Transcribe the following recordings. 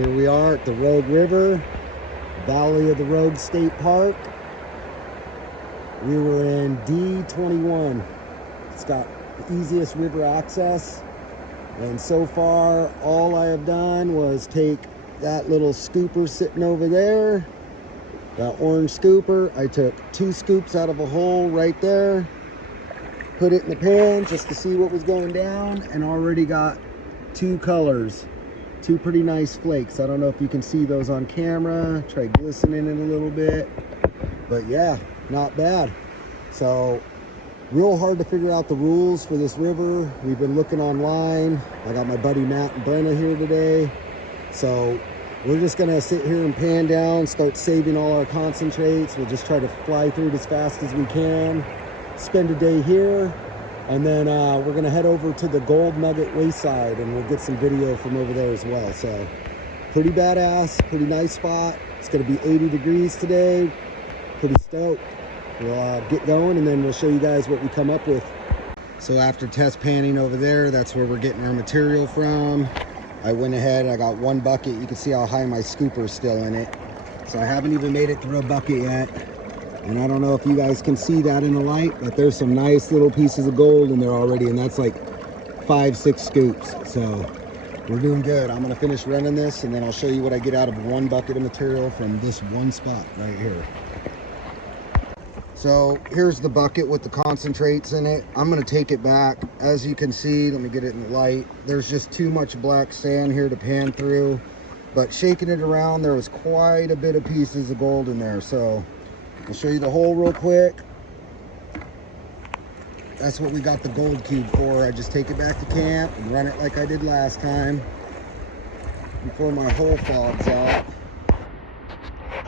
Here we are at the Rogue River, Valley of the Rogue State Park. We were in D21. It's got the easiest river access. And so far, all I have done was take that little scooper sitting over there, that orange scooper. I took 2 scoops out of a hole right there, put it in the pan just to see what was going down, and already got 2 colors. 2 pretty nice flakes. I don't know if you can see those on camera. Try glistening it a little bit. But yeah, not bad. So, real hard to figure out the rules for this river. We've been looking online. I got my buddy Matt and Brenna here today. So, we're just gonna sit here and pan down, start saving all our concentrates. We'll just try to fly through it as fast as we can. Spend a day here. And then we're gonna head over to the Gold Nugget Wayside and we'll get some video from over there as well. So pretty badass, pretty nice spot. It's gonna be 80 degrees today. Pretty stoked. We'll get going and then we'll show you guys what we come up with. So after test panning over there, that's where we're getting our material from. I went ahead, I got 1 bucket. You can see how high my scooper is still in it. So I haven't even made it through a bucket yet. And I don't know if you guys can see that in the light, but there's some nice little pieces of gold in there already, and that's like 5-6 scoops. So we're doing good. I'm gonna finish running this and then I'll show you what I get out of 1 bucket of material from this one spot right here. So here's the bucket with the concentrates in it. I'm gonna take it back. As you can see, let me get it in the light. There's just too much black sand here to pan through, but shaking it around, there was quite a bit of pieces of gold in there. So I'll show you the hole real quick. That's what we got the gold cube for. I just take it back to camp and run it like I did last time before my hole fogs out.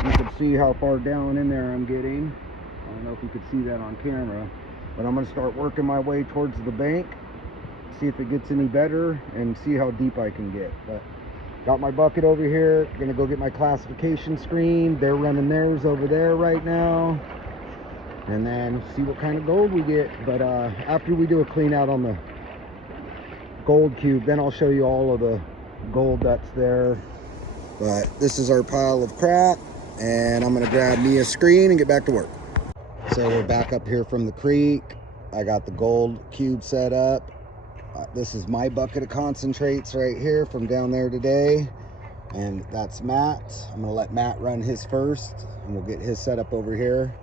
You can see how far down in there I'm getting. I don't know if you could see that on camera, but I'm going to start working my way towards the bank, see if it gets any better and see how deep I can get. But got my bucket over here. Gonna go get my classification screen. They're running theirs over there right now. And then see what kind of gold we get. But after we do a clean out on the gold cube, then I'll show you all of the gold that's there. But this is our pile of crap. And I'm gonna grab me a screen and get back to work. So we're back up here from the creek. I got the gold cube set up. This is my bucket of concentrates right here from down there today, and that's Matt's. I'm gonna let Matt run his first and we'll get his set up over here.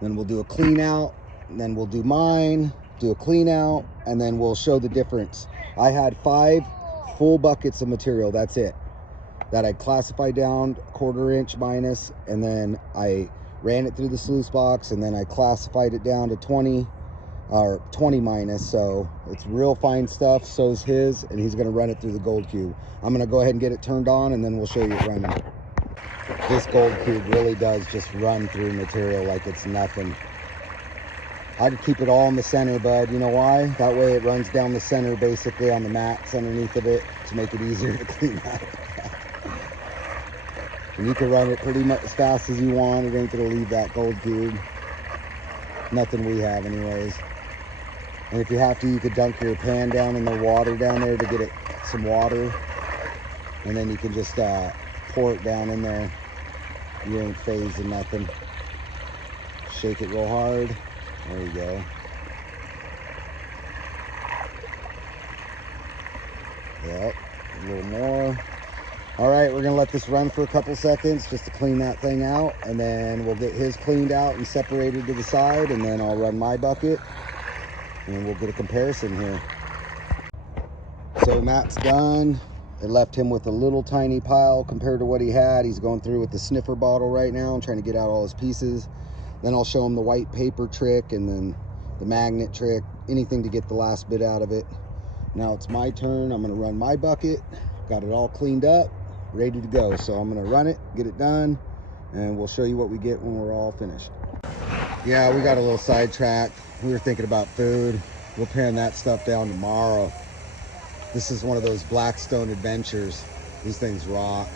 Then we'll do a clean out, and then we'll do mine, do a clean out, and then we'll show the difference. I had 5 full buckets of material, that's it, that I classified down 1/4 inch minus, and then I ran it through the sluice box, and then I classified it down to 20 or 20 minus, so it's real fine stuff. So's his, and he's gonna run it through the gold cube. I'm gonna go ahead and get it turned on and then we'll show you it running. This gold cube really does just run through material like it's nothing. I'd keep it all in the center, bud. You know why? That way it runs down the center basically on the mats underneath of it to make it easier to clean up. And you can run it pretty much as fast as you want. It ain't gonna leave that gold cube. Nothing we have anyways. And if you have to, you could dunk your pan down in the water down there to get it some water. And then you can just pour it down in there. You ain't phasing nothing. Shake it real hard. There you go. Yep, a little more. All right, we're gonna let this run for a couple seconds just to clean that thing out. And then we'll get his cleaned out and separated to the side. And then I'll run my bucket. And we'll get a comparison here. So Matt's done. It left him with a little tiny pile compared to what he had. He's going through with the sniffer bottle right now and trying to get out all his pieces. Then I'll show him the white paper trick and then the magnet trick, anything to get the last bit out of it. Now it's my turn. I'm gonna run my bucket. Got it all cleaned up, ready to go. So I'm gonna run it, get it done, and we'll show you what we get when we're all finished. Yeah, we got a little sidetracked. We were thinking about food. We'll pan that stuff down tomorrow. This is one of those Blackstone adventures. These things rock.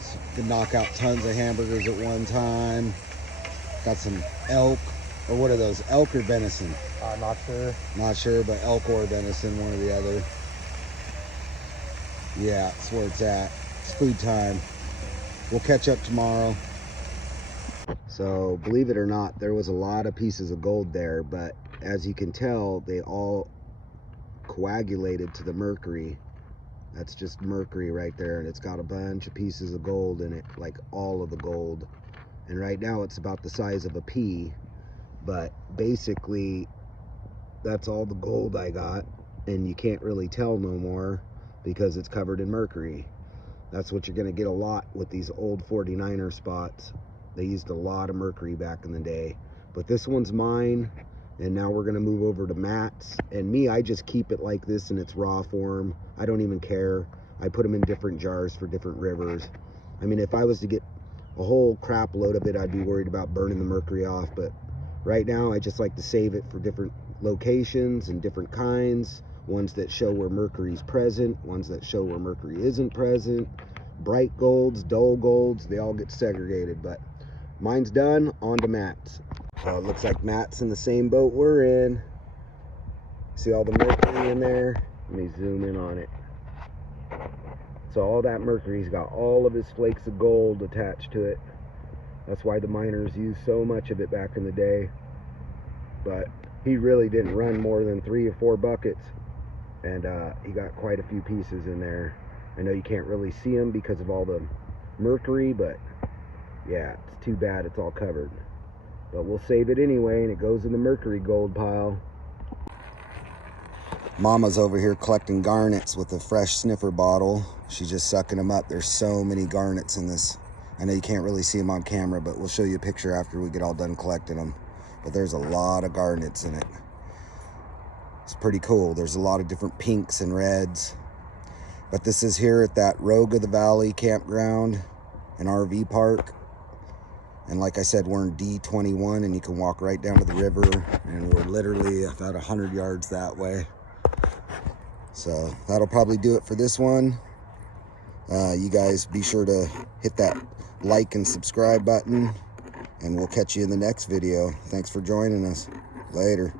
So you can knock out tons of hamburgers at one time. Got some elk, or what are those, elk or venison? Not sure. Not sure, but elk or venison, one or the other. Yeah, that's where it's at. It's food time. We'll catch up tomorrow. So believe it or not, there was a lot of pieces of gold there, but as you can tell, they all coagulated to the mercury. That's just mercury right there, and it's got a bunch of pieces of gold in it, like all of the gold. And right now it's about the size of a pea, but basically that's all the gold I got, and you can't really tell no more because it's covered in mercury. That's what you're going to get a lot with these old 49er spots. They used a lot of mercury back in the day, but this one's mine. And now we're going to move over to Matt's. And me, I just keep it like this in its raw form. I don't even care. I put them in different jars for different rivers. I mean, if I was to get a whole crap load of it, I'd be worried about burning the mercury off. But right now, I just like to save it for different locations and different kinds. Ones that show where mercury's present, ones that show where mercury isn't present. Bright golds, dull golds, they all get segregated. But mine's done, on to Matt's. It looks like Matt's in the same boat we're in. See all the mercury in there? Let me zoom in on it. So all that mercury's got all of his flakes of gold attached to it. That's why the miners used so much of it back in the day. But he really didn't run more than 3 or 4 buckets. And he got quite a few pieces in there. I know you can't really see them because of all the mercury, but yeah, it's too bad it's all covered. But we'll save it anyway, and it goes in the mercury gold pile. Mama's over here collecting garnets with a fresh sniffer bottle. She's just sucking them up. There's so many garnets in this. I know you can't really see them on camera, but we'll show you a picture after we get all done collecting them. But there's a lot of garnets in it. It's pretty cool. There's a lot of different pinks and reds. But this is here at that Rogue of the Valley campground and RV park. And like I said, we're in D21, and you can walk right down to the river, and we're literally about 100 yards that way. So that'll probably do it for this one. You guys be sure to hit that like and subscribe button, and we'll catch you in the next video. Thanks for joining us. Later.